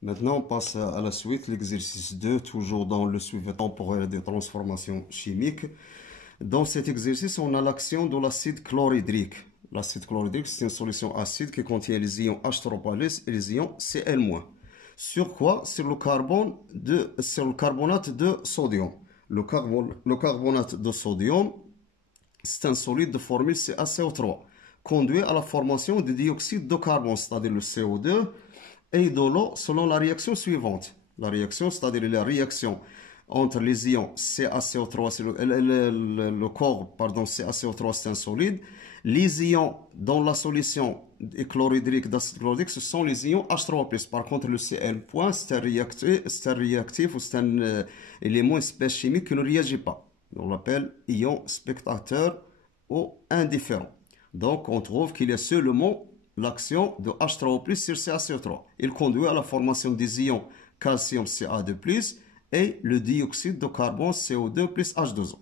Maintenant, on passe à la suite, l'exercice 2, toujours dans le suivi temporel des transformations chimiques. Dans cet exercice, on a l'action de l'acide chlorhydrique. L'acide chlorhydrique, c'est une solution acide qui contient les ions H3+ et les ions Cl-. Sur quoi? Sur le carbonate de sodium. Le carbonate de sodium, c'est un solide de formule CaCO3, conduit à la formation du dioxyde de carbone, c'est-à-dire le CO2, et de l'eau selon la réaction suivante. La réaction, c'est-à-dire la réaction entre les ions CaCO3, le corps, pardon, CaCO3, c'est un solide. Les ions dans la solution chlorhydrique, d'acide chlorhydrique, ce sont les ions H3+. Par contre, le Cl, c'est un réactif ou c'est un élément, espèce chimique qui ne réagit pas. On l'appelle ion spectateur ou indifférent. Donc, on trouve qu'il y a seulement l'action de H3O+ sur CaCO3. Il conduit à la formation des ions calcium Ca2+, et le dioxyde de carbone CO2 plus H2O.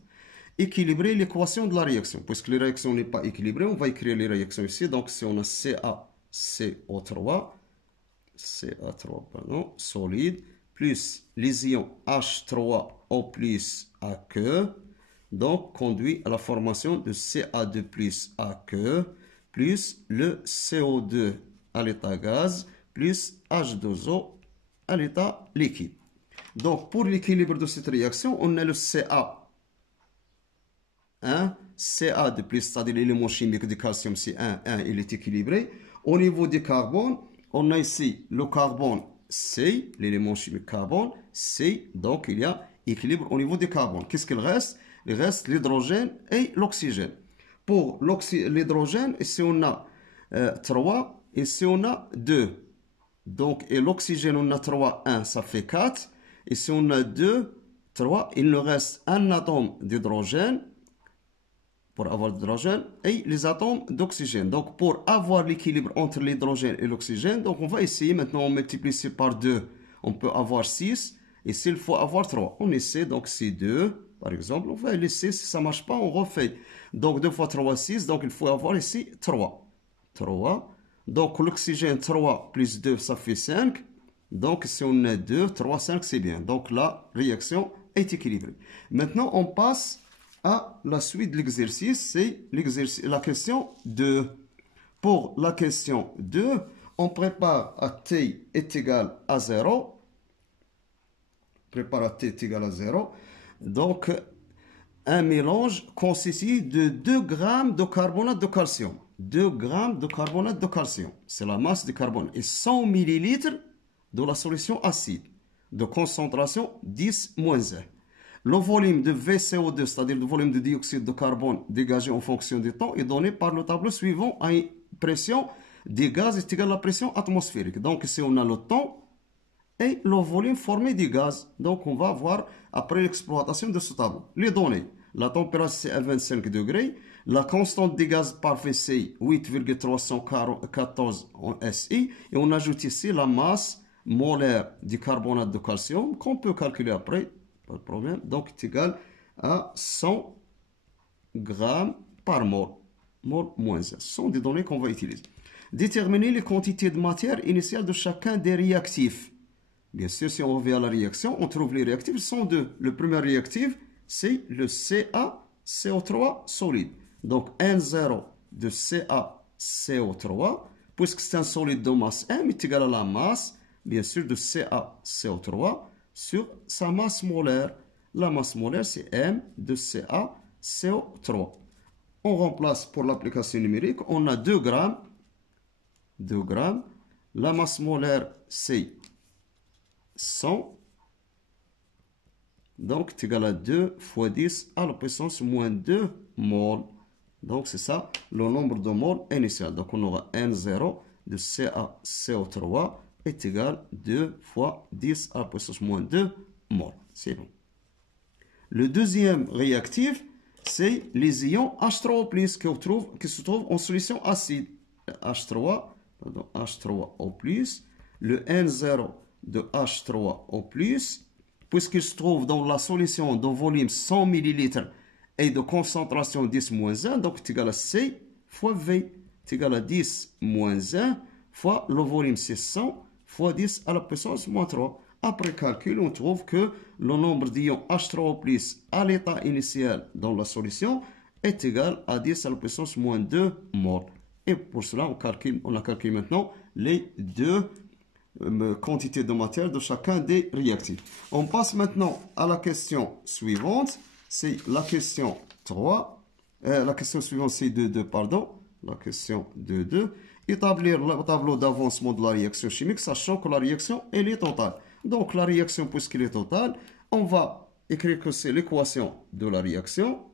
Équilibrer l'équation de la réaction. Puisque la réaction n'est pas équilibrée, on va écrire les réactions ici. Donc, si on a CaCO3, solide, plus les ions H3O+ aqueux, donc conduit à la formation de Ca2+ aqueux, plus le CO2 à l'état gaz, plus H2O à l'état liquide. Donc, pour l'équilibre de cette réaction, on a le Ca1, Ca2+, c'est-à-dire l'élément chimique du calcium C1, il est équilibré. Au niveau du carbone, on a ici le carbone C, l'élément chimique carbone, C, donc il y a équilibre au niveau du carbone. Qu'est-ce qu'il reste? Il reste l'hydrogène et l'oxygène. Pour l'hydrogène, ici on a 3, ici on a 2. Donc, et l'oxygène, on a 3, 1, ça fait 4. Et si on a 2, 3, il nous reste un atome d'hydrogène pour avoir l'hydrogène et les atomes d'oxygène. Donc, pour avoir l'équilibre entre l'hydrogène et l'oxygène, donc on va essayer maintenant, on multiplie ici par 2, on peut avoir 6. Et s'il faut avoir 3, on essaie, donc c'est 2, par exemple. On va laisser, si ça ne marche pas, on refait. Donc, 2 fois 3, 6, donc il faut avoir ici 3. 3. Donc, l'oxygène 3 plus 2, ça fait 5. Donc, si on a 2, 3, 5, c'est bien. Donc, la réaction est équilibrée. Maintenant, on passe à la suite de l'exercice. C'est la question 2. Pour la question 2, on prépare à t est égal à 0. Prépare à t est égal à 0. Donc, un mélange constitué de 2 grammes de carbonate de calcium. 2 grammes de carbonate de calcium. C'est la masse de carbone. Et 100 millilitres de la solution acide de concentration 10-1. Le volume de VCO2, c'est-à-dire le volume de dioxyde de carbone dégagé en fonction du temps, est donné par le tableau suivant à une pression des gaz est égale à la pression atmosphérique. Donc, ici, on a le temps et le volume formé du gaz. Donc, on va voir après l'exploitation de ce tableau. Les données. La température, c'est à 25 degrés. La constante des gaz parfait, c'est 8,314 en SI. Et on ajoute ici la masse molaire du carbonate de calcium qu'on peut calculer après. Pas de problème. Donc, c'est égal à 100 grammes par mol. Mol moins 1. Ce sont des données qu'on va utiliser. Déterminer les quantités de matière initiale de chacun des réactifs. Bien sûr, si on revient à la réaction, on trouve les réactifs, ils sont deux. Le premier réactif, c'est le CaCO3 solide. Donc, N0 de CaCO3, puisque c'est un solide de masse M, est égal à la masse, bien sûr, de CaCO3 sur sa masse molaire. La masse molaire, c'est M de CaCO3. On remplace pour l'application numérique, on a 2 grammes. 2 grammes. La masse molaire, c'est 100. Donc, c'est égal à 2 fois 10 à la puissance moins 2 mol. Donc, c'est ça, le nombre de moles initial. Donc, on aura N0 de CaCO3 est égal à 2 fois 10 à la puissance moins 2 mol. C'est bon. Le deuxième réactif, c'est les ions H3O+, qui se trouvent en solution acide. H3O+, le N0 de H3O+, puisqu'il se trouve dans la solution de volume 100 ml et de concentration 10-1, donc c'est égal à C fois V, c'est égal à 10-1 fois le volume c'est 100 fois 10 à la puissance moins 3. Après calcul, on trouve que le nombre d'ions H3O+ à l'état initial dans la solution est égal à 10 à la puissance moins 2 mol. Et pour cela, on a calculé maintenant les deux quantités de matière de chacun des réactifs. On passe maintenant à la question suivante. C'est la question 3. La question suivante, c'est 2.2, pardon. La question 2.2. Établir le tableau d'avancement de la réaction chimique, sachant que la réaction, elle est totale. Donc, la réaction, puisqu'elle est totale, on va écrire que c'est l'équation de la réaction.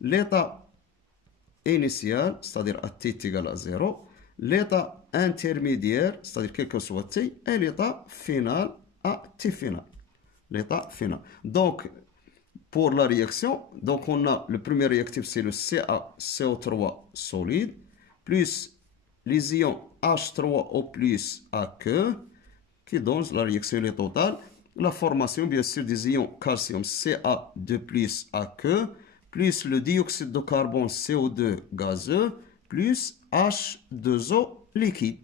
L'état initial, c'est-à-dire à t est égal à 0. L'état intermédiaire, c'est-à-dire quel que soit t, et l'état final à t final. L'état final. Donc, pour la réaction, donc on a le premier réactif, c'est le CaCO3 solide, plus les ions H3O+ aqueux, qui donne la réaction totale. La formation, bien sûr, des ions calcium Ca2+ aqueux, plus le dioxyde de carbone CO2 gazeux, plus H2O liquide.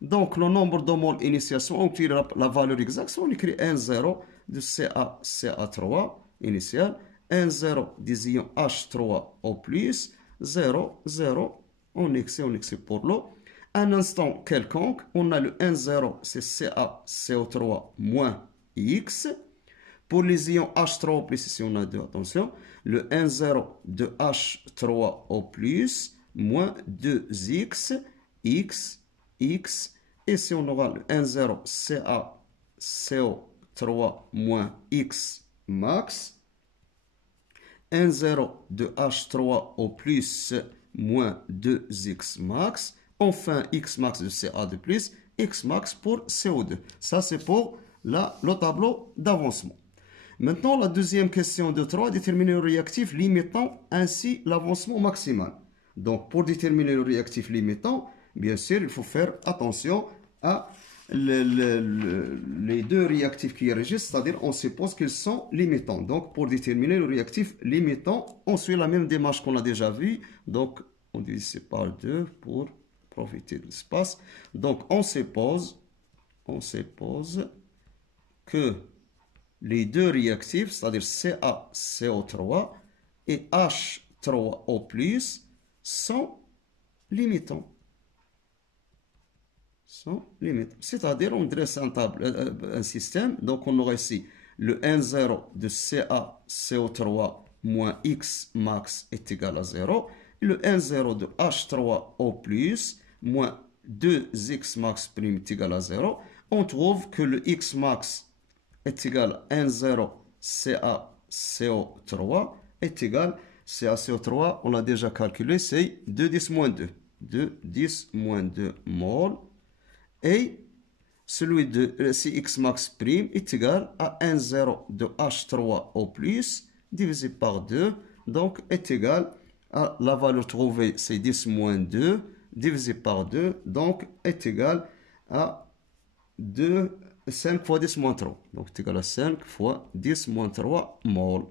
Donc, le nombre de moles initiation, on tire la valeur exacte, on écrit N0 de CaCA3 initial, N0 des ions H3O+, 0, 0, on excès pour l'eau. Un instant quelconque, on a le N0, c'est CaCO3 moins X. Pour les ions H3O+, ici on a 2, attention, le N0 de H3O+, moins 2X, X, X, et si on aura le N0 CaCO3 moins X max, N0 de H3O+, moins 2X max, enfin X max de Ca2+, X max pour CO2. Ça, c'est pour le tableau d'avancement. Maintenant, la deuxième question de 3, déterminer le réactif limitant ainsi l'avancement maximal. Donc, pour déterminer le réactif limitant, bien sûr, il faut faire attention à les deux réactifs qui régissent, c'est-à-dire on suppose qu'ils sont limitants. Donc, pour déterminer le réactif limitant, on suit la même démarche qu'on a déjà vue. Donc, on divise par 2 pour profiter de l'espace. Donc, on suppose que les deux réactifs, c'est-à-dire CaCO3 et H3O+, sont limitants. C'est-à-dire, on dresse un système. Donc, on aura ici le N0 de CaCO3 moins X max est égal à 0. Et le N0 de H3O+, moins 2X max prime est égal à 0. On trouve que le X max est égal à N0 CaCO3 est égal CaCO3, on l'a déjà calculé, c'est 2,10-2. 2,10-2 mol. Et celui de Cx max prime est égal à N0 de H3O+, divisé par 2, donc est égal à la valeur trouvée, c'est 10-2, divisé par 2, donc est égal à 5 fois 10-3. Donc est égal à 5 fois 10-3 mol.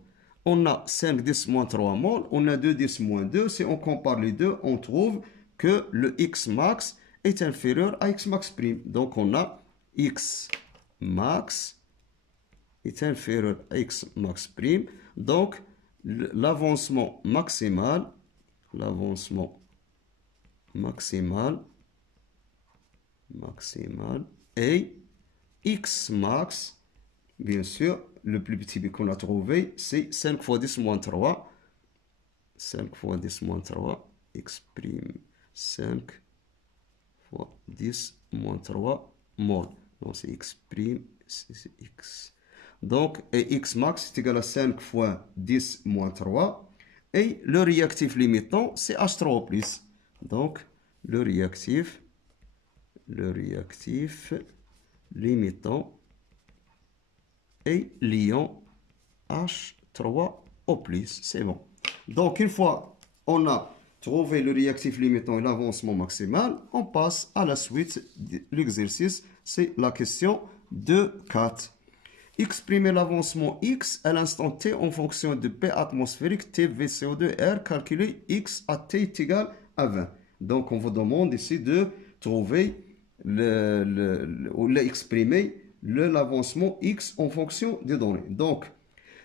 On a 5 10-3 mol, on a 2 10-2. Si on compare les deux, on trouve que le X max est inférieur à X max prime. Donc on a X max est inférieur à X max prime. Donc l'avancement maximal est X max, bien sûr, le plus petit bit qu'on a trouvé, c'est 5 fois 10-3. 5 fois 10-3, X prime, 5 fois 10-3 mol. Donc c'est X prime, c'est X. Donc, et X max est égal à 5 fois 10-3. Et le réactif limitant, c'est H3O+. Donc, le réactif limitant est l'ion H3O+. C'est bon. Donc, une fois on a trouvé le réactif limitant et l'avancement maximal, on passe à la suite de l'exercice. C'est la question 2.4. Exprimer l'avancement X à l'instant T en fonction de P atmosphérique TVCO2R calculé X à T est égal à 20. Donc, on vous demande ici de trouver exprimer l'avancement x en fonction des données. Donc,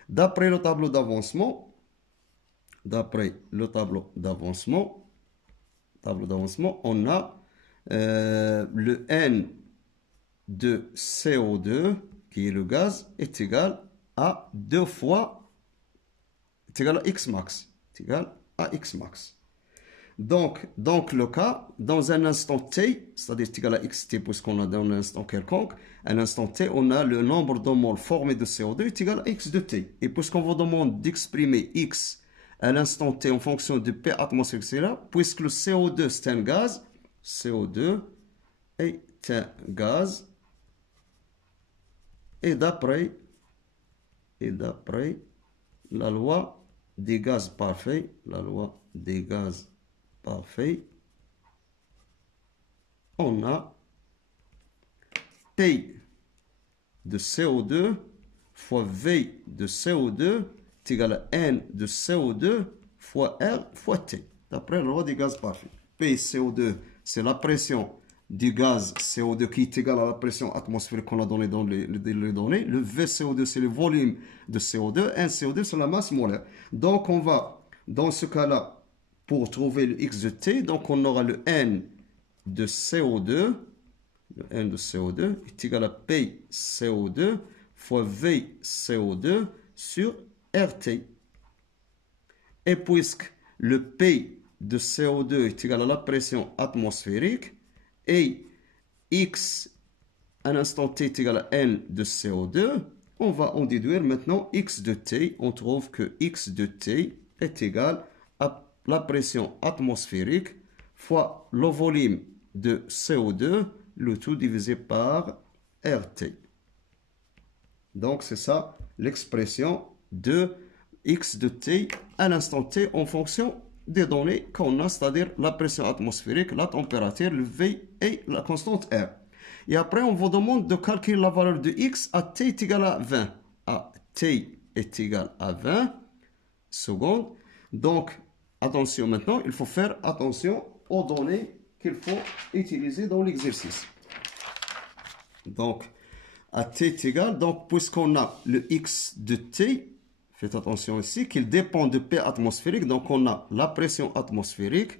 d'après le tableau d'avancement, on a le N de CO2, qui est le gaz, est égal à 2 fois, est égal à X max. Est égal à X max. Donc, le cas, dans un instant t, c'est-à-dire est égal à xt, puisqu'on a dans un instant quelconque, à l'instant t, on a le nombre de moles formés de CO2 est égal à x de t. Et puisqu'on vous demande d'exprimer x à l'instant t en fonction de P atmosphérique, c'est là, puisque le CO2 c'est un gaz, CO2 est un gaz, et d'après la loi des gaz parfaits, on a P de CO2 fois V de CO2 est égal à N de CO2 fois R fois T, d'après la loi des gaz parfaits. P CO2, c'est la pression du gaz CO2 qui est égal à la pression atmosphérique qu'on a donnée dans les données. Le VCO2, c'est le volume de CO2. NCO2, c'est la masse molaire. Donc, on va, dans ce cas-là, pour trouver le X de T, donc on aura le N de CO2. Le N de CO2 est égal à P CO2 fois V CO2 sur RT. Et puisque le P de CO2 est égal à la pression atmosphérique, et X à l'instant T est égal à N de CO2, on va en déduire maintenant X de T. On trouve que X de T est égal à la pression atmosphérique fois le volume de CO2, le tout divisé par RT. Donc c'est ça l'expression de X de T à l'instant T en fonction des données qu'on a, c'est-à-dire la pression atmosphérique, la température, le V et la constante R. Et après, on vous demande de calculer la valeur de X à T est égal à 20. À T est égal à 20 secondes. Donc, attention maintenant, il faut faire attention aux données qu'il faut utiliser dans l'exercice. Donc, à T est égal, donc puisqu'on a le X de T, faites attention ici, qu'il dépend de P atmosphérique. Donc, on a la pression atmosphérique.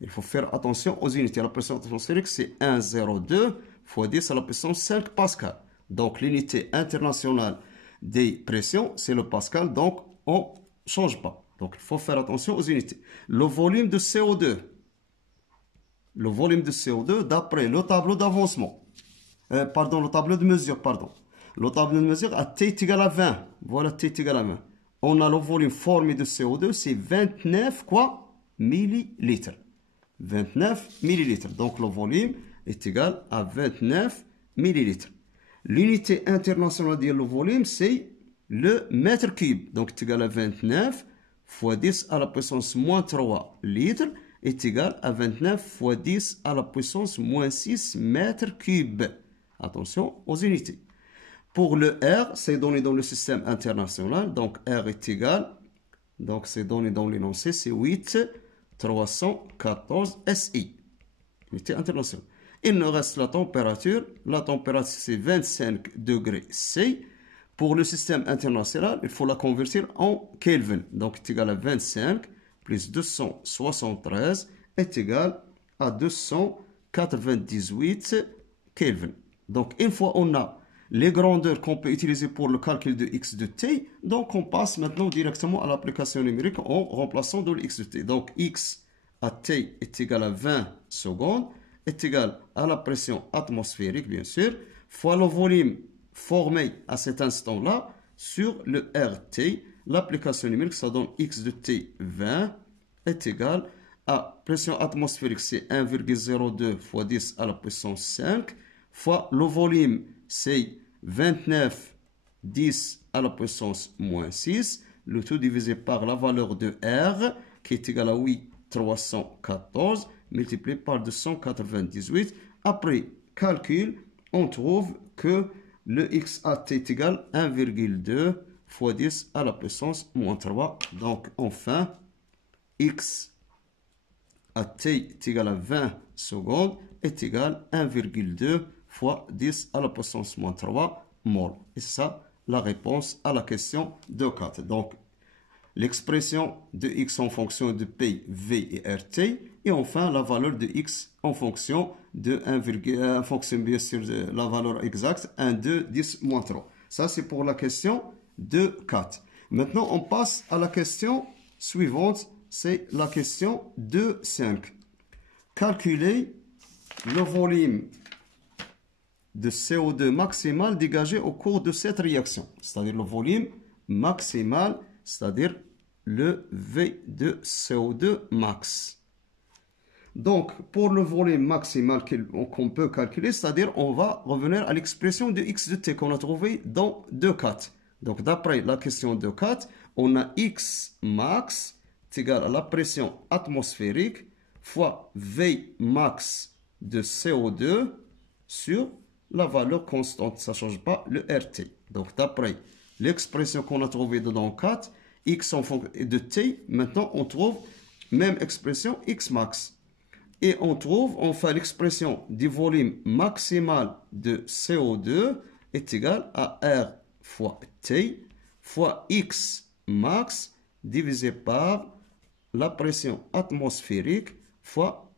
Il faut faire attention aux unités. La pression atmosphérique, c'est 1,02 fois 10 à la puissance 5 pascal. Donc, l'unité internationale des pressions, c'est le pascal. Donc, on ne change pas. Donc, il faut faire attention aux unités. Le volume de CO2. Le volume de CO2, d'après le tableau d'avancement. Le tableau de mesure, Le tableau de mesure à T est égal à 20. Voilà, T est égal à 20. On a le volume formé de CO2, c'est 29 quoi millilitres. 29 millilitres. Donc, le volume est égal à 29 millilitres. L'unité internationale de le volume, c'est le mètre cube. Donc, est égal à 29 fois 10 à la puissance moins 3 litres est égal à 29 fois 10 à la puissance moins 6 mètres cubes. Attention aux unités. Pour le R, c'est donné dans le système international. Donc, R est égal. Donc, c'est donné dans l'énoncé. C'est 8,314 SI. Unité internationale. Il nous reste la température. La température, c'est 25 degrés C. Pour le système international, il faut la convertir en Kelvin. Donc, est égal à 25 plus 273 est égal à 298 Kelvin. Donc, une fois on a les grandeurs qu'on peut utiliser pour le calcul de X de T, donc on passe maintenant directement à l'application numérique en remplaçant de X de T. Donc, X à T est égal à 20 secondes, est égal à la pression atmosphérique, bien sûr, fois le volume formé à cet instant-là sur le RT. L'application numérique, ça donne X de T 20 est égal à pression atmosphérique, c'est 1,02 fois 10 à la puissance 5, fois le volume, c'est 29 10 à la puissance moins 6, le tout divisé par la valeur de R, qui est égal à 8,314, multiplié par 298. Après calcul, on trouve que le XAT est égal à 1,2 fois 10 à la puissance moins 3. Donc, enfin, X à T est égal à 20 secondes est égal à 1,2 fois 10 à la puissance moins 3 mol. Et c'est ça la réponse à la question 2,4. Donc, l'expression de x en fonction de P, V et RT. Et enfin, la valeur de x en fonction de 1, fonction bien sûr de la valeur exacte, 1, 2, 10, moins 3. Ça, c'est pour la question 2,4. Maintenant, on passe à la question suivante. C'est la question 2,5. Calculer le volume de CO2 maximal dégagé au cours de cette réaction. C'est-à-dire le volume maximal, c'est-à-dire le V de CO2 max. Donc, pour le volume maximal qu'on peut calculer, c'est-à-dire on va revenir à l'expression de x de t qu'on a trouvé dans 2,4. Donc, d'après la question 2,4, on a x max est égal à la pression atmosphérique fois V max de CO2 sur la valeur constante. Ça ne change pas, le RT. Donc, d'après l'expression qu'on a trouvée dans 4, x en fonction de t, maintenant on trouve même expression x max. Et on fait l'expression du volume maximal de CO2 est égal à R fois T fois X max divisé par la pression atmosphérique fois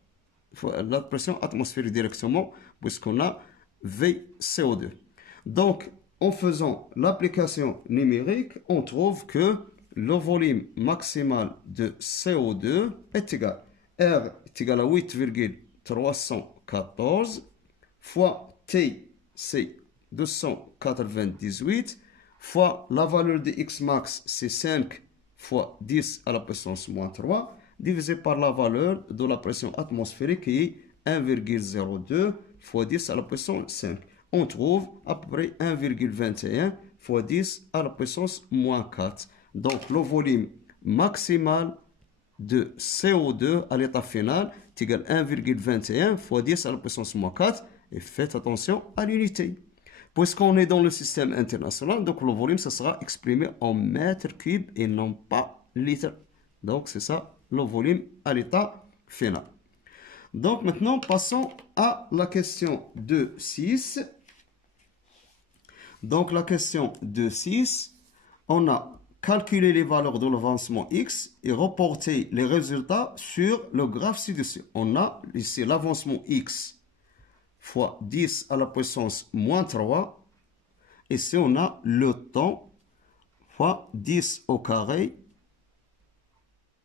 la pression atmosphérique directement puisqu'on a VCO2. Donc, en faisant l'application numérique, on trouve que le volume maximal de CO2 est égal R est égal à 8,314 fois T, c'est 298 fois la valeur de X max, c'est 5 fois 10 à la puissance moins 3 divisé par la valeur de la pression atmosphérique qui est 1,02 fois 10 à la puissance 5. On trouve à peu près 1,21 fois 10 à la puissance moins 4. Donc le volume maximal de CO2 à l'état final est égal à 1,21 fois 10 à la puissance moins 4. Et faites attention à l'unité. Puisqu'on est dans le système international, donc le volume, ça sera exprimé en mètres cubes et non pas litres. Donc c'est ça le volume à l'état final. Donc maintenant, passons à la question 2.6. Donc la question 2.6, on a calculé les valeurs de l'avancement X et reporter les résultats sur le graphe ci-dessus. On a ici l'avancement X fois 10 à la puissance moins 3. Ici, on a le temps fois 10 au carré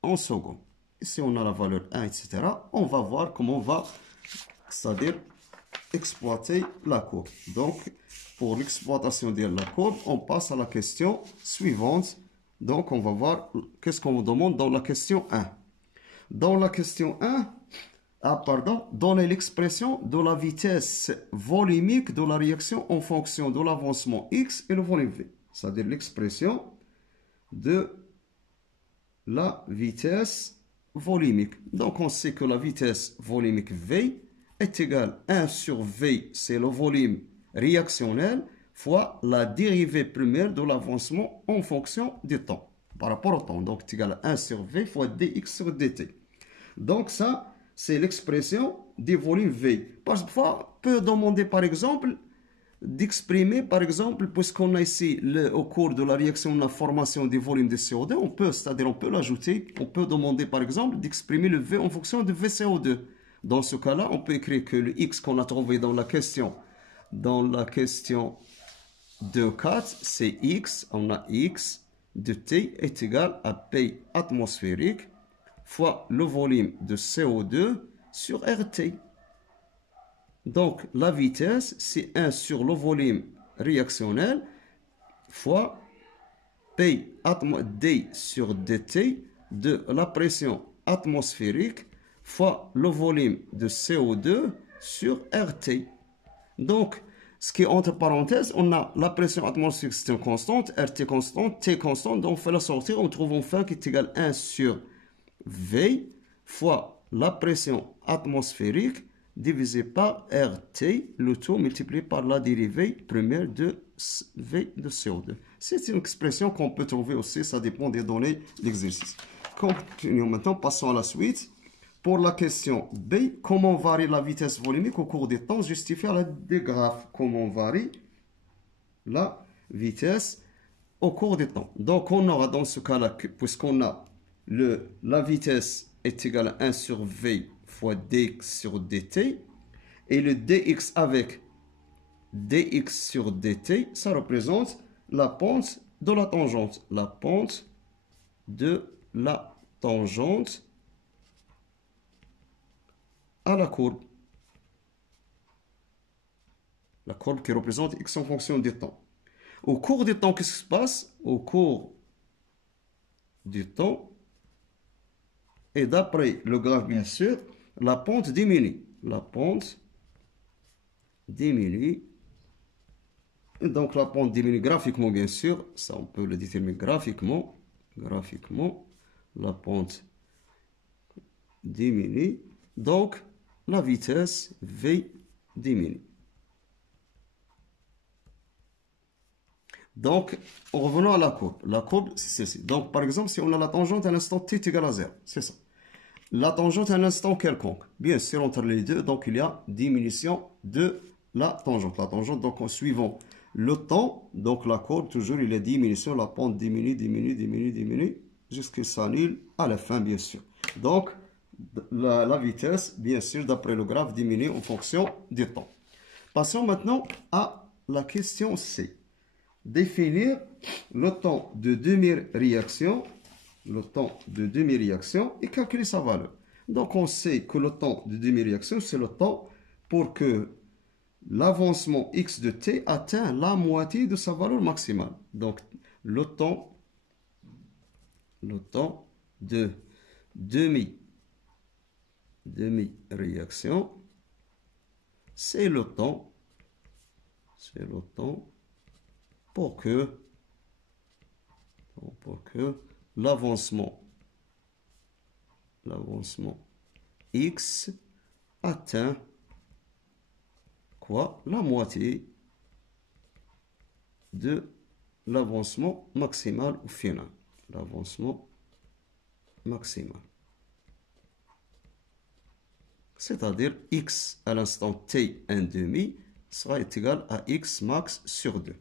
en secondes. Ici, on a la valeur 1, etc. On va voir comment on va, c'est-à-dire exploiter la courbe. Donc, pour l'exploitation de la courbe, on passe à la question suivante. Donc, on va voir qu'est-ce qu'on nous demande dans la question 1. Dans la question 1, donner l'expression de la vitesse volumique de la réaction en fonction de l'avancement X et le volume V. C'est-à-dire l'expression de la vitesse volumique. Donc, on sait que la vitesse volumique V est égale à 1 sur V, c'est le volume réactionnel, fois la dérivée première de l'avancement en fonction du temps, par rapport au temps. Donc, c'est égal à 1 sur V fois dx sur dt. Donc, ça, c'est l'expression du volume V. Parfois, on peut demander, par exemple, d'exprimer, par exemple, puisqu'on a ici, au cours de la réaction, la formation du volume de CO2, on peut, c'est-à-dire on peut l'ajouter, on peut demander, par exemple, d'exprimer le V en fonction de VCO2. Dans ce cas-là, on peut écrire que le X qu'on a trouvé dans la question 2,4, c'est X, on a X de T est égal à P atmosphérique fois le volume de CO2 sur RT. Donc, la vitesse, c'est 1 sur le volume réactionnel fois P D sur dt de la pression atmosphérique fois le volume de CO2 sur RT. Donc, ce qui est entre parenthèses, on a la pression atmosphérique, c'est une constante, RT constante, T constante, donc on fait la sortir, on trouve enfin qui est égal à 1 sur V fois la pression atmosphérique divisé par RT, le tout multiplié par la dérivée première de V de CO2. C'est une expression qu'on peut trouver aussi, ça dépend des données d'exercice. Continuons maintenant, passons à la suite. pour la question B, comment varie la vitesse volumique au cours du temps? Justifier la des graphes. Comment varie la vitesse au cours du temps? Donc, on aura dans ce cas-là, puisqu'on a la vitesse est égale à 1 sur V fois dx sur dt, et le dx avec dx sur dt, ça représente la pente de la tangente. La pente de la tangente à la courbe. La courbe qui représente x en fonction du temps. Au cours du temps, qu'est-ce qui se passe? Au cours du temps, et d'après le graphe, bien sûr, la pente diminue. La pente diminue. Et donc, la pente diminue graphiquement, bien sûr. Ça, on peut le déterminer graphiquement. Graphiquement, la pente diminue. Donc, la vitesse V diminue. Donc, en revenant à la courbe. La courbe, c'est celle-ci. Donc, par exemple, si on a la tangente à l'instant t égale à 0, c'est ça. La tangente à un instant quelconque. Bien sûr, entre les deux, donc il y a diminution de la tangente. La tangente, donc en suivant le temps, donc la courbe, toujours, il y a diminution. La pente diminue, diminue, diminue, diminue, jusqu'à s'annule à la fin, bien sûr. Donc, la vitesse, bien sûr, d'après le graphe, diminue en fonction du temps. Passons maintenant à la question C. Définir le temps de demi-réaction, et calculer sa valeur. Donc, on sait que le temps de demi-réaction, c'est le temps pour que l'avancement x de t atteint la moitié de sa valeur maximale. Donc, le temps de demi-réaction, c'est le temps pour que l'avancement x atteint quoi? La moitié de l'avancement maximal au final. L'avancement maximal. C'est-à-dire x à l'instant t 1/2 sera égal à x max sur 2.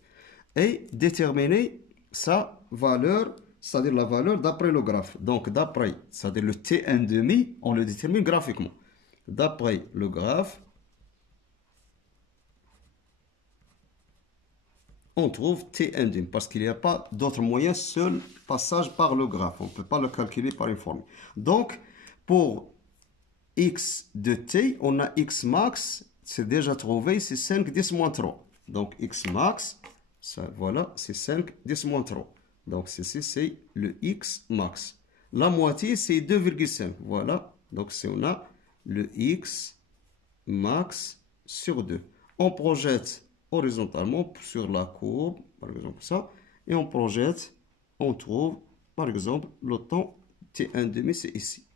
Et déterminer sa valeur, c'est-à-dire la valeur d'après le graphe. Donc, d'après, c'est-à-dire le t 1/2, on le détermine graphiquement. D'après le graphe, on trouve t 1/2 parce qu'il n'y a pas d'autre moyen, seul passage par le graphe. On ne peut pas le calculer par une formule. Donc, pour x de t, on a x max, c'est déjà trouvé, c'est 5 10 moins 3. Donc, x max, ça, voilà, c'est 5 10 moins 3. Donc, ceci, c'est le x max. La moitié, c'est 2,5. Voilà. Donc, on a le x max sur 2. On projette horizontalement sur la courbe, par exemple ça, et on projette, on trouve, par exemple, le temps t 1/2, c'est ici.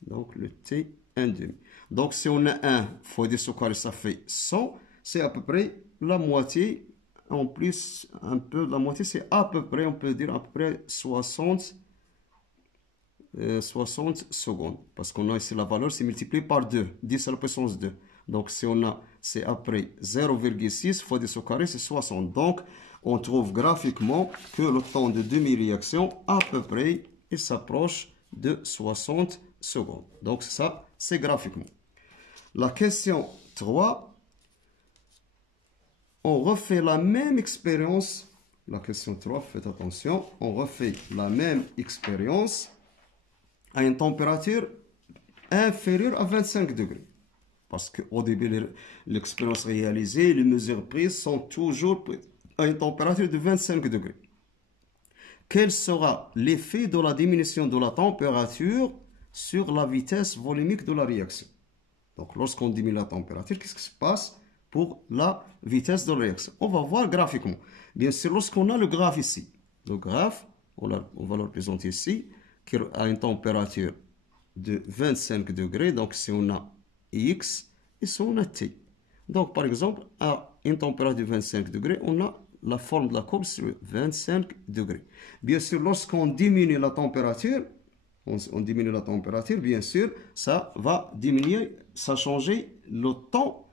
Donc, le t 1/2. Donc, si on a 1 fois 10 au carré, ça fait 100. C'est à peu près la moitié. En plus, un peu de la moitié, c'est à peu près, on peut dire à peu près 60 secondes. Parce qu'on a ici la valeur, c'est multiplié par 2. 10 à la puissance 2. Donc, si on a, c'est après 0,6 fois 10 au carré, c'est 60. Donc, on trouve graphiquement que le temps de demi-réaction, à peu près, il s'approche de 60 secondes. Donc, ça, c'est graphiquement. La question 3, on refait la même expérience. La question 3, faites attention, on refait la même expérience à une température inférieure à 25 degrés. Parce qu'au début, l'expérience réalisée, les mesures prises sont toujours prises à une température de 25 degrés. Quel sera l'effet de la diminution de la température sur la vitesse volumique de la réaction? Donc, lorsqu'on diminue la température, qu'est-ce qui se passe pour la vitesse de la réaction? On va voir graphiquement. Bien sûr, lorsqu'on a le graphe ici, le graphe, on va le représenter ici, qui a une température de 25 degrés. Donc, si on a X et si on a T. Donc, par exemple, à une température de 25 degrés, on a la forme de la courbe sur 25 degrés. Bien sûr, lorsqu'on diminue la température, on diminue la température, bien sûr, ça va diminuer, ça changer le temps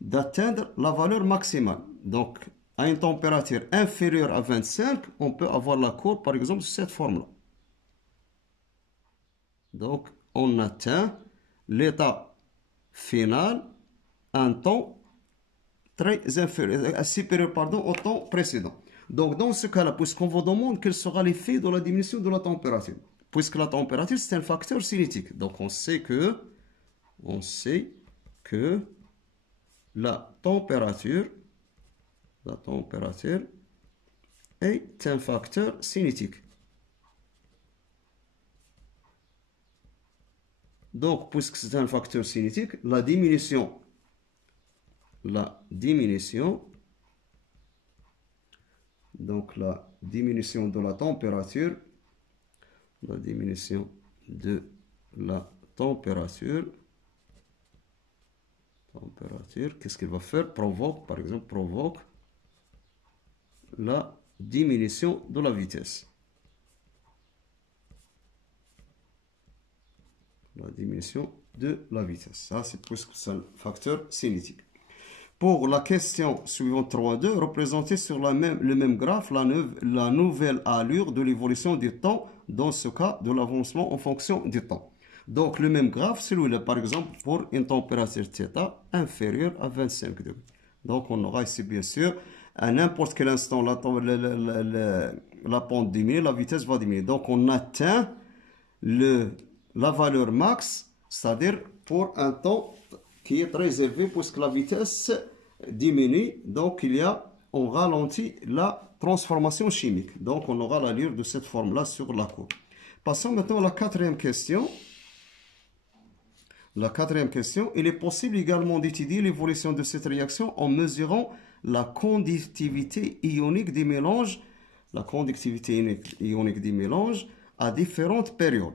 d'atteindre la valeur maximale. Donc, à une température inférieure à 25, on peut avoir la courbe, par exemple, sous cette forme-là. Donc, on atteint l'état final à un temps très inférieur, supérieur au temps précédent. Donc, dans ce cas-là, puisqu'on vous demande quel sera l'effet de la diminution de la température, puisque la température, c'est un facteur cinétique. Donc, on sait que la température est un facteur cinétique. Donc, puisque c'est un facteur cinétique, la diminution de la température, qu'est-ce qu'il va faire? Provoque la diminution de la vitesse. La diminution de la vitesse. Ça, c'est puisque c'est un facteur cinétique. Pour la question suivante 3.2, représentez sur le même graphe la nouvelle allure de l'évolution du temps, dans ce cas de l'avancement en fonction du temps. Donc le même graphe, celui-là par exemple pour une température θ inférieure à 25 degrés. Donc on aura ici bien sûr à n'importe quel instant la pente diminue, la vitesse va diminuer. Donc on atteint la valeur max, c'est-à-dire pour un temps qui est très élevé puisque la vitesse diminue, donc on ralentit la transformation chimique. Donc on aura l'allure de cette forme-là sur la courbe. Passons maintenant à la quatrième question. La quatrième question, il est possible également d'étudier l'évolution de cette réaction en mesurant la conductivité ionique des mélanges, à différentes périodes.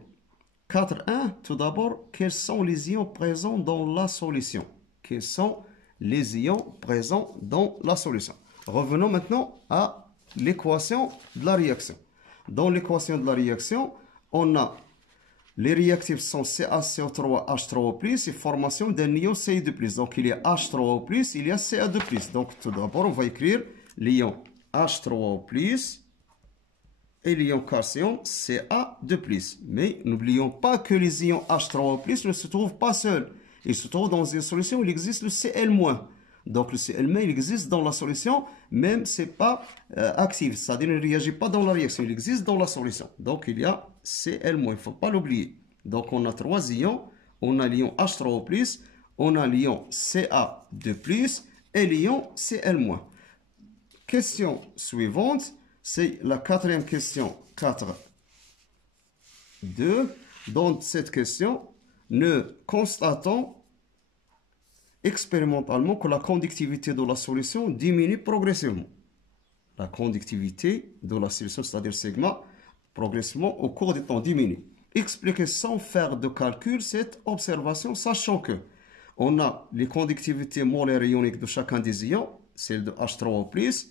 4.1, tout d'abord, quels sont les ions présents dans la solution? Quels sont les ions présents dans la solution? Revenons maintenant à l'équation de la réaction. Dans l'équation de la réaction, on a les réactifs sont CaCO3, H3O+, et formation d'un ion Ci2+. Donc il y a H3O+, il y a Ca2+. Donc tout d'abord, on va écrire l'ion H3O+, et l'ion calcium Ca2+. Mais n'oublions pas que les ions H3O+ ne se trouvent pas seuls. Ils se trouvent dans une solution où il existe le Cl-. Donc le Cl- il existe dans la solution, même si ce n'est pas actif. C'est-à-dire qu'il ne réagit pas dans la réaction, il existe dans la solution. Donc il y a Cl-, il ne faut pas l'oublier. Donc on a trois ions. On a l'ion H3O+, on a l'ion Ca2+, et l'ion Cl-. Question suivante. C'est la quatrième question 4.2. Dans cette question, nous constatons expérimentalement que la conductivité de la solution diminue progressivement. La conductivité de la solution, c'est-à-dire sigma, progressivement au cours du temps diminue. Expliquez sans faire de calcul cette observation, sachant que on a les conductivités molaires et ioniques de chacun des ions, celle de H3O+,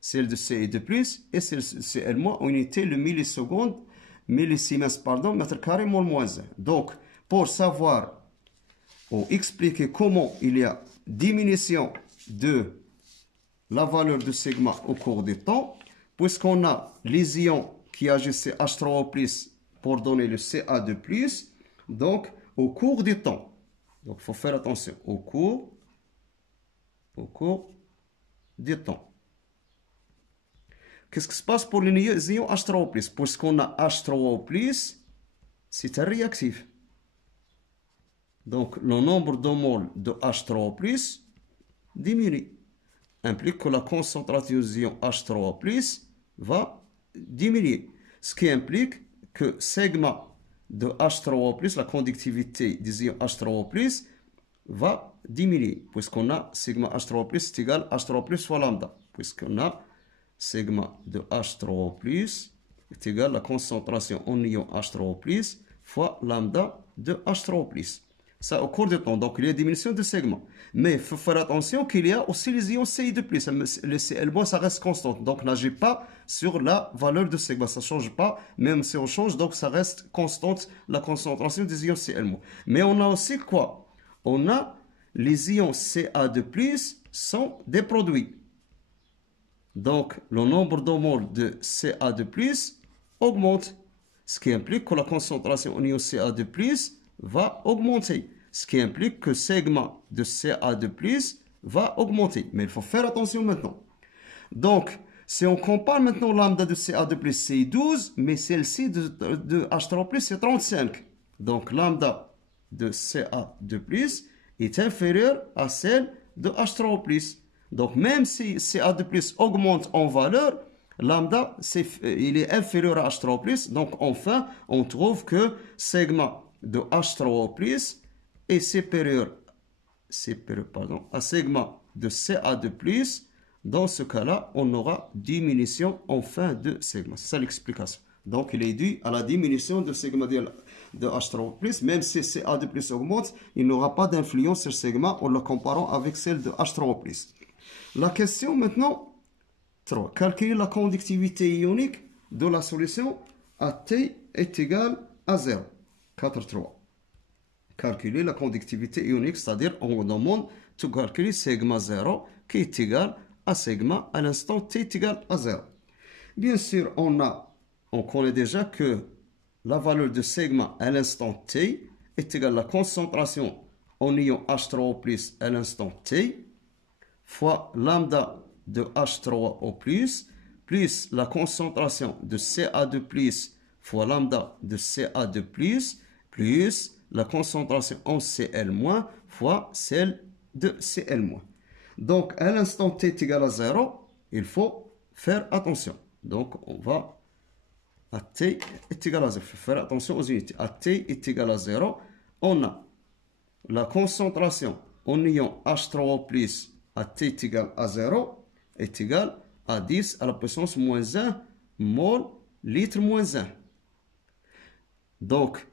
celle de Ci2+, et celle de Cl- en unité le millisiemens, mètre carré mol moins 1. Donc, pour savoir ou expliquer comment il y a diminution de la valeur de sigma au cours du temps, puisqu'on a les ions qui agissent H3O+, pour donner le Ca2+, donc au cours du temps. Donc il faut faire attention, au cours du temps. Qu'est-ce qui se passe pour les ions H3O+? Puisqu'on a H3O+, c'est un réactif. Donc le nombre de moles de H3O+ diminue. Implique que la concentration des ions H3O+ va diminuer. Ce qui implique que sigma de H3O+, la conductivité des ions H3O+, va diminuer. Puisqu'on a sigma H3O+ est égal à H3O+ fois lambda. Puisqu'on a sigma de H3O+ est égal à la concentration en ion H3O+ fois lambda de H3O+. Ça au cours du temps. Donc, il y a diminution de segment. Mais il faut faire attention qu'il y a aussi les ions Ci de plus. Le Cl-, ça reste constant. Donc, n'agit pas sur la valeur de segment. Ça ne change pas. Même si on change, donc ça reste constante la concentration des ions Cl-. Mais on a aussi quoi? On a les ions Ca de plus sont des produits. Donc, le nombre de moles de Ca de plus augmente. Ce qui implique que la concentration en ion Ca de plus va augmenter. Ce qui implique que le segment de Ca de plus va augmenter. Mais il faut faire attention maintenant. Donc, si on compare maintenant lambda de Ca de plus, c'est 12, mais celle-ci de H3+, c'est 35. Donc, lambda de Ca de plus est inférieure à celle de H3+. Donc, même si Ca de plus augmente en valeur, lambda, il est inférieur à H3+. Donc, enfin, on trouve que segment de H3+ est supérieur à segment de Ca de plus. Dans ce cas-là, on aura diminution en fin de segment. C'est ça l'explication. Donc, il est dû à la diminution de segment de H3+. Même si Ca de plus augmente, il n'aura pas d'influence sur le segment en le comparant avec celle de H3+. La question maintenant 3. Calculer la conductivité ionique de la solution à T est égal à 0. 4.3. Calculer la conductivité ionique, c'est-à-dire on demande de calculer segment 0 qui est égal à segment à l'instant T est égal à 0. Bien sûr, on connaît déjà que la valeur de segment à l'instant T est égale à la concentration en ion H3O+ à l'instant T fois lambda de H3O+, plus la concentration de Ca2+, fois lambda de Ca2+, plus la concentration en Cl-, fois celle de Cl-. Donc, à l'instant t est égal à 0, il faut faire attention. Donc, on va à t est égal à 0. Il faut faire attention aux unités. À t est égal à 0, on a la concentration en ion H3O+, à t est égal à 0, est égal à 10 à la puissance moins 1 mol litre moins 1. Donc,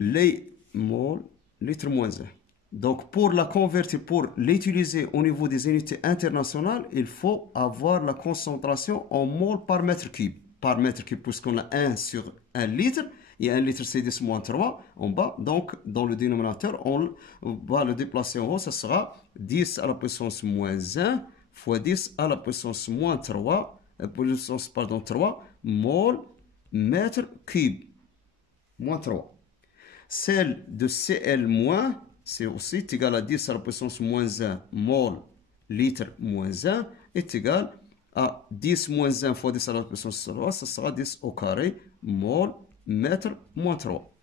les moles litre moins 1. Donc, pour la convertir, pour l'utiliser au niveau des unités internationales, il faut avoir la concentration en mol par mètre cube. Par mètre cube, puisqu'on a 1 sur 1 litre, et 1 litre c'est 10 moins 3 en bas. Donc, dans le dénominateur, on va le déplacer en haut, ça sera 10 à la puissance moins 1 fois 10 à la puissance moins 3, 3 mol mètre cube. Moins 3. Celle de Cl-, c'est aussi égal à 10 à la puissance moins 1 mol litre moins 1 est égal à 10 moins 1 fois 10 à la puissance 3, ça sera 10 au carré mol mètre moins 3.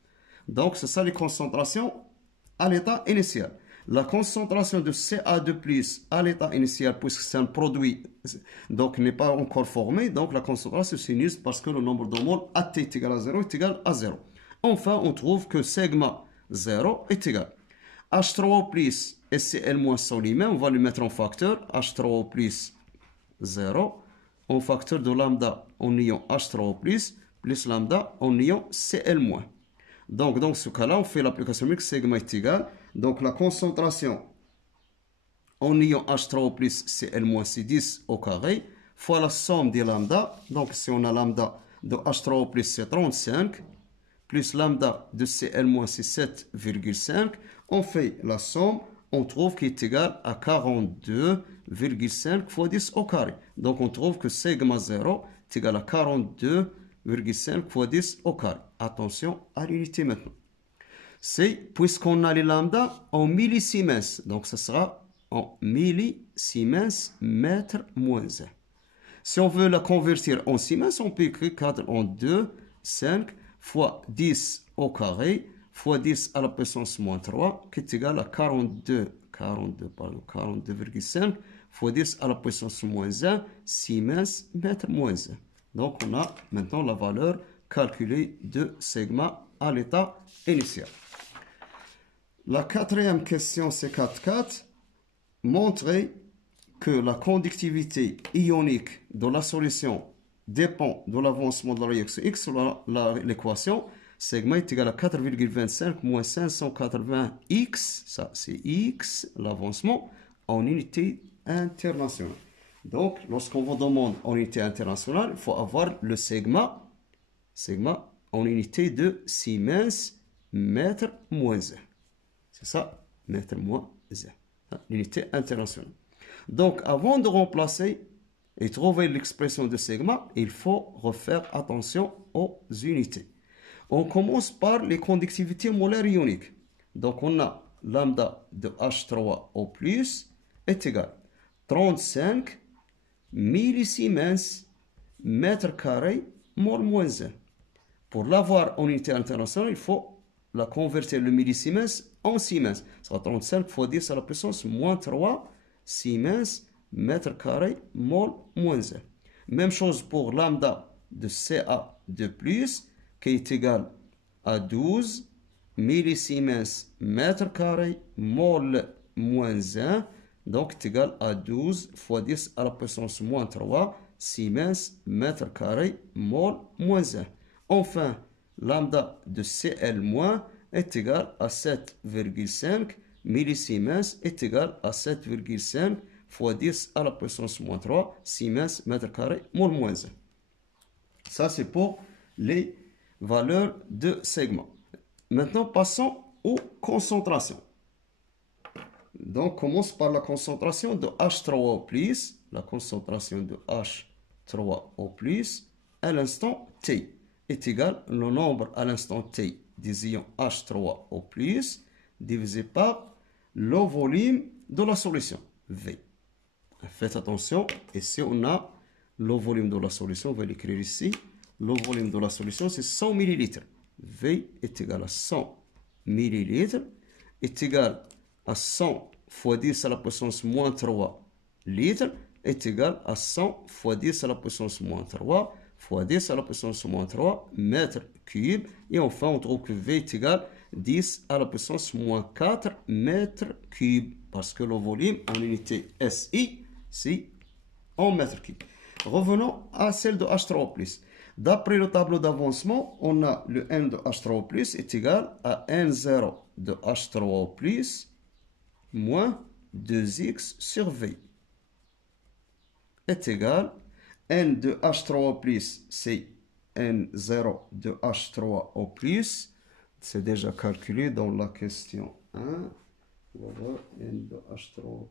Donc, c'est ça les concentrations à l'état initial. La concentration de Ca2+ à l'état initial, puisque c'est un produit, donc n'est pas encore formé, donc la concentration c'est nulle parce que le nombre de moles à T est égal à 0 est égal à 0. Enfin, on trouve que segment 0 est égal. H3O+ et Cl- sont les mêmes, on va les mettre en facteur. H3O+ 0 en facteur de lambda en ion H3O+, plus lambda en ion Cl-. Donc, dans ce cas-là, on fait l'application mixte, segment est égal. Donc, la concentration en ion H3O+, Cl-, c'est 10 au carré, fois la somme des lambda. Donc, si on a lambda de H3O+, c'est 35, plus lambda de Cl-, c'est 7,5. On fait la somme, on trouve qu'il est égal à 42,5 fois 10 au carré. Donc, on trouve que segment 0 est égal à 42,5 fois 10 au carré. Attention à l'unité maintenant. C'est, puisqu'on a les lambda en millisiemens, donc ce sera en millisiemens mètre moins 1. Si on veut la convertir en siemens, on peut écrire 4 en 2, 5 fois 10 au carré fois 10 à la puissance moins 3 qui est égal à 42,5 fois 10 à la puissance moins 1 siemens mètre moins 1. Donc on a maintenant la valeur calculée de segment à l'état initial. La quatrième question, c'est 4.4. Montrer que la conductivité ionique de la solution dépend de l'avancement de la réaction X sur l'équation. sigma est égal à 4,25 moins 580x, ça c'est x, l'avancement, en unité internationale. Donc, lorsqu'on vous demande en unité internationale, il faut avoir le sigma en unité de Siemens mètre moins 1. C'est ça, mètre moins 1. L'unité internationale. Donc, avant de remplacer et trouver l'expression de sigma, il faut refaire attention aux unités. On commence par les conductivités molaires ioniques. Donc, on a lambda de H3O plus est égal à 35 millisiemens mètre carré mol moins 1. Pour l'avoir en unité internationale, il faut la convertir le millisiemens en siemens. Ça sera 35 fois 10 à la puissance moins 3 siemens mètre carré mol moins 1. Même chose pour lambda de Ca2 plus qui est égal à 12 millisiemens mètre carré mol moins 1. Donc, est égal à 12 fois 10 à la puissance moins 3 siemens mètre carré mol moins 1. Enfin, lambda de Cl- est égal à 7,5 millisiemens est égal à 7,5 fois 10 à la puissance moins 3 siemens mètre carré mol moins 1. Ça, c'est pour les valeurs de sigma. Maintenant, passons aux concentrations. Donc, commence par la concentration de H3O+, la concentration de H3O+, à l'instant T est égal au nombre à l'instant T des ions H3O+, divisé par le volume de la solution, V. Faites attention, ici on a le volume de la solution, on va l'écrire ici. Le volume de la solution, c'est 100 ml. V est égal à 100 ml, est égal à 100 fois 10 à la puissance moins 3 litres, est égal à 100 fois 10 à la puissance moins 3 fois 10 à la puissance moins 3 mètres cubes. Et enfin, on trouve que V est égal à 10 à la puissance moins 4 mètres cubes. Parce que le volume en unité SI, c'est en mètres cubes. Revenons à celle de H3O+. D'après le tableau d'avancement, on a le N de H3O+, est égal à N0 de H3O+, moins 2x sur V. Est égal à N de H3O+, c'est N0 de H3O+. C'est déjà calculé dans la question 1. On va voir N de H3O+.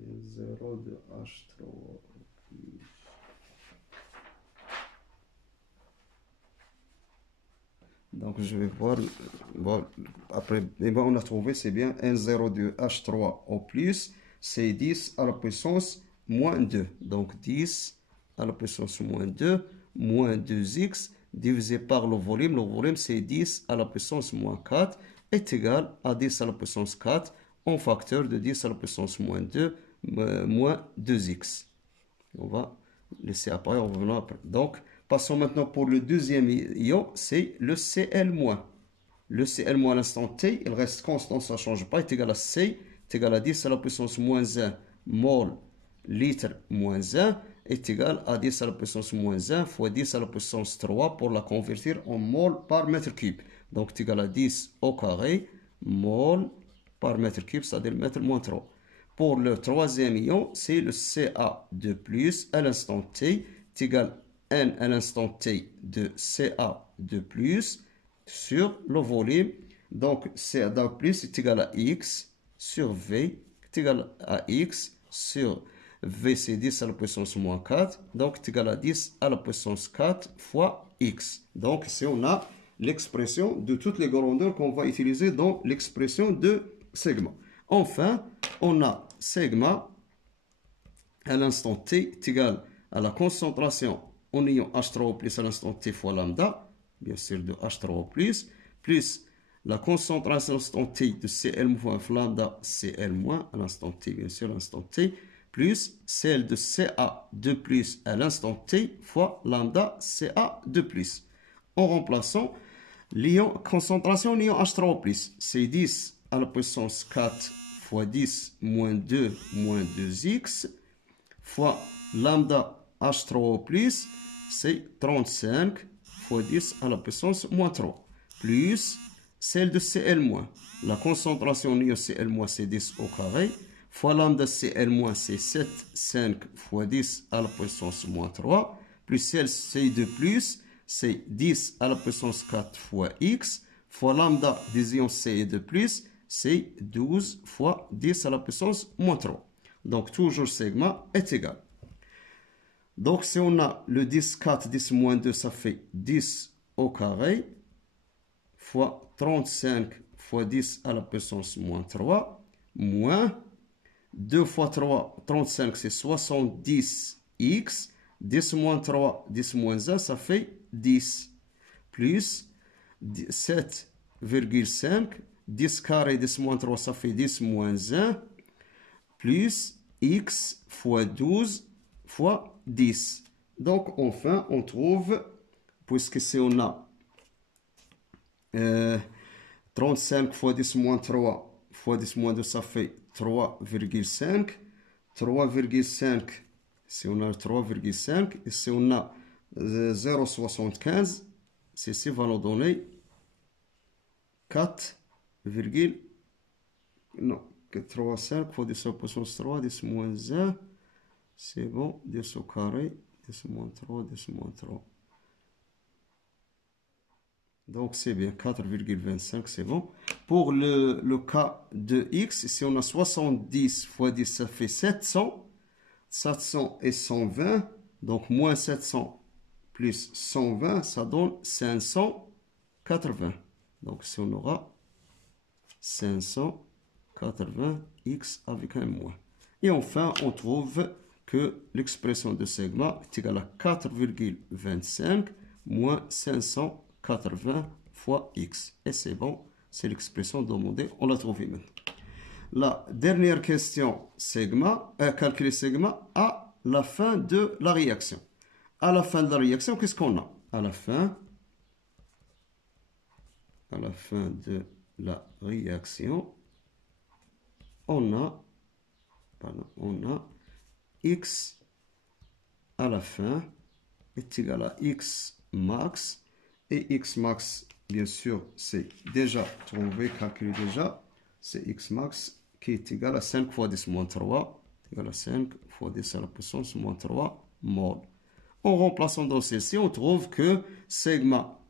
N0 de H3O+. Donc, je vais voir. Bon, après, on a trouvé, c'est bien. N0 de H3O+, c'est 10 à la puissance moins 2. Donc, 10 à la puissance moins 2, moins 2x, divisé par le volume. Le volume, c'est 10 à la puissance moins 4, est égal à 10 à la puissance 4, en facteur de 10 à la puissance moins 2, moins 2x. On va laisser apparaître, on revenons après. Donc, passons maintenant pour le deuxième ion, c'est le Cl-. Le Cl- à l'instant T, il reste constant, ça ne change pas, est égal à C, est égal à 10 à la puissance moins 1 mol litre moins 1, est égal à 10 à la puissance moins 1 fois 10 à la puissance 3 pour la convertir en mol par mètre cube. Donc, est égal à 10 au carré, mol par mètre cube, c'est-à-dire mètre moins 3. Pour le troisième ion, c'est le Ca2+, à l'instant T, est égal à N à l'instant T de Ca2+, sur le volume. Donc, Ca2+ est égal à X sur V, est égal à X sur V, c'est 10 à la puissance moins 4. Donc, est égal à 10 à la puissance 4 fois X. Donc, ici, on a l'expression de toutes les grandeurs qu'on va utiliser dans l'expression de sigma. Enfin, on a sigma à l'instant T est égal à la concentration en ion H3O+ à l'instant T fois lambda, bien sûr de H3O+, plus la concentration à l'instant T de Cl- lambda Cl- à l'instant T, bien sûr, à l'instant T, plus celle de Ca2+ à l'instant T fois lambda Ca2+. En remplaçant l'ion concentration en ion H3O+, c'est 10 à la puissance 4 fois 10 moins 2 moins 2x fois lambda H3O+, c'est 35 fois 10 à la puissance moins 3, plus celle de Cl-. La concentration NiOCl- c'est 10 au carré, fois lambda Cl-, c'est 7, 5 fois 10 à la puissance moins 3, plus celle Ci2+, c'est 10 à la puissance 4 fois x, fois lambda des ions Ci2+, c'est 12 fois 10 à la puissance moins 3. Donc, toujours sigma est égal. Donc, si on a le 10, 4, 10 moins 2, ça fait 10 au carré, fois 35 fois 10 à la puissance moins 3, moins 2 fois 3, 35, c'est 70x, 10 moins 3, 10 moins 1, ça fait 10, plus 7,5, 10 carré, 10 moins 3, ça fait 10 moins 1, plus x fois 12 fois 10. Donc, enfin, on trouve, puisque si on a 35 fois 10 moins 3 fois 10 moins 2, ça fait 3,5. 3,5, si on a 3,5, et si on a 0,75, ceci va nous donner 4, non, 3,5 fois 10 à la puissance 3, 10 moins 1, c'est bon, 10 au carré, 10 moins 3, 10 moins 3. Donc, c'est bien, 4,25, c'est bon. Pour le cas de x, si on a 70 fois 10, ça fait 700. 700 et 120. Donc, moins 700 plus 120, ça donne 580. Donc, si on aura 580x avec un moins. Et enfin, on trouve que l'expression de sigma est égale à 4,25 moins 580 fois x. Et c'est bon, c'est l'expression demandée, on l'a trouvée maintenant. La dernière question, sigma, calculer sigma à la fin de la réaction. À la fin de la réaction, qu'est-ce qu'on a? À la fin de la réaction, on a x à la fin est égal à x max. Et x max, bien sûr, c'est déjà trouvé, calculé déjà. C'est x max qui est égal à 5 fois 10 moins 3, égal à 5 fois 10 à la puissance moins 3 mol. En remplaçant dans celle-ci, on trouve que sigma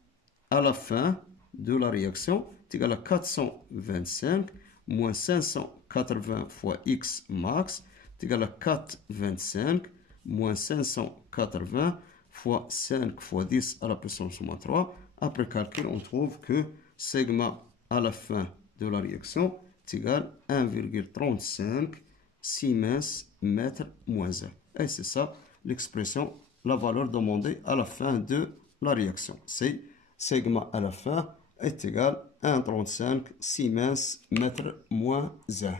à la fin de la réaction est égal à 425 moins 580 fois x max est égal à 425 moins 580 fois 5 fois 10 à la puissance moins 3. Après calcul, on trouve que sigma à la fin de la réaction est égal à 1,35 Siemens mètre moins 1. Et c'est ça l'expression, la valeur demandée à la fin de la réaction. C'est sigma à la fin est égal à 1,35 Siemens mètre moins 1.